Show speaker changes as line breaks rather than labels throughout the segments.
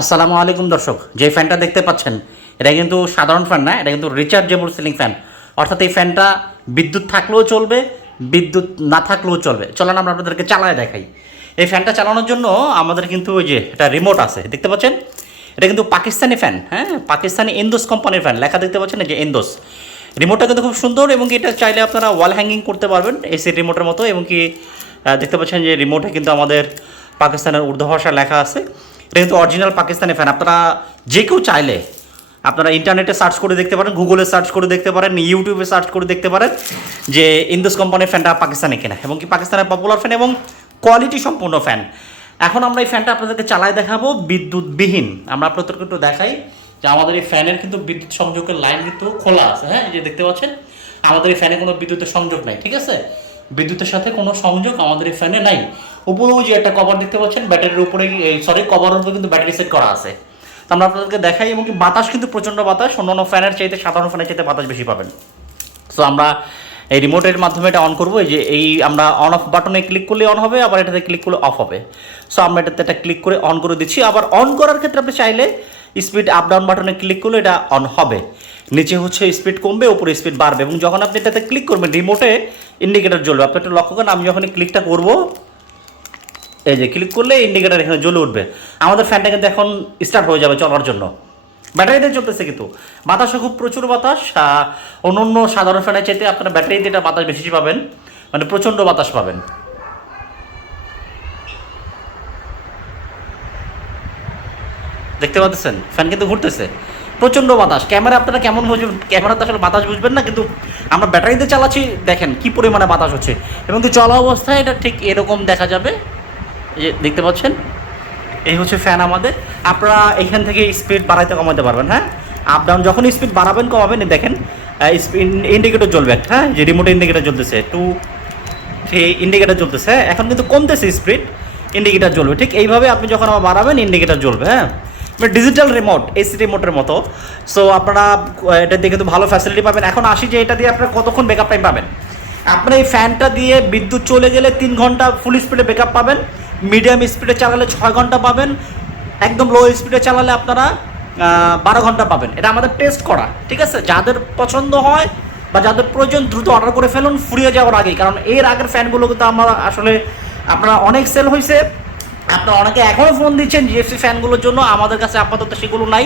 আসসালামু আলাইকুম দর্শক, যে ফ্যানটা দেখতে পাচ্ছেন, এটা কিন্তু সাধারণ ফ্যান না, এটা কিন্তু রিচার্জেবল সিলিং ফ্যান অর্থাৎ এই ফ্যানটা বিদ্যুৎ থাকলেও চলবে, বিদ্যুৎ না থাকলেও চলবে। চলেন আমরা আপনাদেরকে চালায় দেখাই। এই ফ্যানটা চালানোর জন্য আমাদের কিন্তু ওই যে একটা রিমোট আছে, দেখতে পাচ্ছেন? এটা কিন্তু পাকিস্তানি ফ্যান হ্যাঁ? পাকিস্তানি এন্দোস কোম্পানির ফ্যান, লেখা দেখতে পাচ্ছেন যে এন্দোস রিমোটটা কিন্তু খুব সুন্দর এবং এটা চাইলে আপনারা ওয়াল হ্যাঙ্গিং করতে পারবেন এসি রিমোটের মতো, এবং কি দেখতে পাচ্ছেন যে রিমোটে কিন্তু আমাদের পাকিস্তানের উর্দু ভাষা লেখা আছে। কিন্তু অরিজিনাল পাকিস্তানি ফ্যান আপনারা যে কেউ চাইলে আপনারা ইন্টারনেটে সার্চ করে দেখতে পারেন গুগলে সার্চ করে দেখতে পারেন ইউটিউবে সার্চ করে দেখতে পারেন যে ইন্দোস কোম্পানির ফ্যানটা পাকিস্তানে কেনা। এবং কি পাকিস্তানের পপুলার ফ্যান এবং কোয়ালিটি সম্পূর্ণ ফ্যান এখন আমরা এই ফ্যানটা আপনাদেরকে চালায় দেখাবো বিদ্যুৎবিহীন। আমরা আপনাদেরকে একটু দেখাই যে আমাদের এই ফ্যানের কিন্তু বিদ্যুৎ সংযোগের লাইন কিন্তু খোলা আছে হ্যাঁ? যে দেখতে পাচ্ছেন, আমাদের এই ফ্যানে কোনো বিদ্যুতের সংযোগ নাই, ঠিক আছে? বিদ্যুতের সাথে কোনো সংযোগ আমাদের এই ফ্যানে নাই। উপরেও যে একটা কভার দেখতে পাচ্ছেন ব্যাটারির উপরে সরি কভারের উপরে কিন্তু ব্যাটারি সেট করা আছে। তো আমরা আপনাদেরকে দেখাই, এবং বাতাস কিন্তু প্রচণ্ড বাতাস, অন্যান্য ফ্যানের চাইতে, সাধারণ ফ্যানের চাইতে বাতাস বেশি পাবেন। সো আমরা এই রিমোটের মাধ্যমে এটা অন করব, এই যে এই আমরা অন অফ বাটনে ক্লিক করলে অন হবে, আবার এটাতে ক্লিক করলে অফ হবে। সো আমরা এটাতে এটা ক্লিক করে অন করে দিচ্ছি। আবার অন করার ক্ষেত্রে আপনি চাইলে স্পিড আপ ডাউন বাটনে ক্লিক করলে এটা অন হবে। নিচে হচ্ছে স্পিড কমবে, উপরে স্পিড বাড়বে, এবং যখন আপনি এটাতে ক্লিক করবেন রিমোটে ইন্ডিকেটার জ্বলবে। আপনি একটু লক্ষ্য করেন, আমি যখন ক্লিকটা করব এই যে ক্লিক করলে ইন্ডিকেটার এখানে জ্বলে উঠবে। আমাদের ফ্যানটা কিন্তু এখন স্টার্ট হয়ে যাবে চলার জন্য। ব্যাটারিতে চলতেছে কিন্তু। বাতাসও খুব প্রচুর বাতাস অন্য অন্য সাধারণ ফ্যানের চাইতে আপনারা ব্যাটারিতে এটা বাতাস বেশি পাবেন। মানে প্রচণ্ড বাতাস পাবেন। দেখতে পাচ্ছেন? ফ্যান কিন্তু ঘুরতেছে। প্রচণ্ড বাতাস। ক্যামেরা আপনারা কেমন বুঝবেন ক্যামেরাতে আসলে বাতাস বুঝবেন না, কিন্তু আমরা ব্যাটারিতে চালাচ্ছি, দেখেন কি পরিমাণে বাতাস হচ্ছে। এবং কি চলা অবস্থায় এটা ঠিক এরকম দেখা যাবে। যে দেখতে পাচ্ছেন? এই হচ্ছে ফ্যান আমাদের। আপনারা এখান থেকে স্পিড বাড়াইতে কমাতে পারবেন হ্যাঁ? আপ ডাউন যখন স্পিড বাড়াবেন, কমাবেন দেখেন ইন্ডিকেটর জ্বলবে হ্যাঁ? যে রিমোট ইন্ডিকেটর জ্বলতেছে টু থ্রি ইন্ডিকেটর জ্বলতেছে হ্যাঁ? এখন কিন্তু কমতেছে স্পিড ইন্ডিকেটার জ্বলবে। ঠিক এইভাবে আপনি যখন আমার বাড়াবেন ইন্ডিকেটার জ্বলবে হ্যাঁ? মানে ডিজিটাল রিমোট এসি রিমোটের মতো। সো আপনারা এটা দিয়ে কিন্তু ভালো ফ্যাসিলিটি পাবেন। এখন আসি যে এটা দিয়ে আপনারা কতক্ষণ ব্যাকআপ টাইম পাবেন। আপনার এই ফ্যানটা দিয়ে বিদ্যুৎ চলে গেলে তিন ঘণ্টা ফুল স্পিডে ব্যাকআপ পাবেন। মিডিয়াম স্পিডে চালালে ছয় ঘণ্টা পাবেন, একদম লো স্পিডে চালালে আপনারা বারো ঘণ্টা পাবেন। এটা আমাদের টেস্ট করা, ঠিক আছে? যাদের পছন্দ হয় বা যাদের প্রয়োজন, দ্রুত অর্ডার করে ফেলুন, ফুরিয়ে যাওয়ার আগেই। কারণ এর আগের ফ্যানগুলো কিন্তু আমরা আসলে, আপনারা অনেক সেল হয়েছে আপনারা অনেকে এখনও ফোন দিচ্ছেন জিএফসি ফ্যানগুলোর জন্য। আমাদের কাছে আপাতত সেগুলো নাই।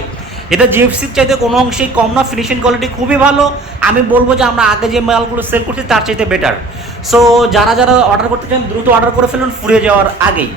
এটা জিএফসির চাইতে কোনো অংশেই কম না। ফিনিশিং কোয়ালিটি খুবই ভালো। আমি বলব যে আমরা আগে যে মালগুলো সেল করছি, তার চাইতে বেটার সো যারা যারা অর্ডার করতে চান দ্রুত অর্ডার করে ফেলুন ফুরিয়ে যাওয়ার আগেই।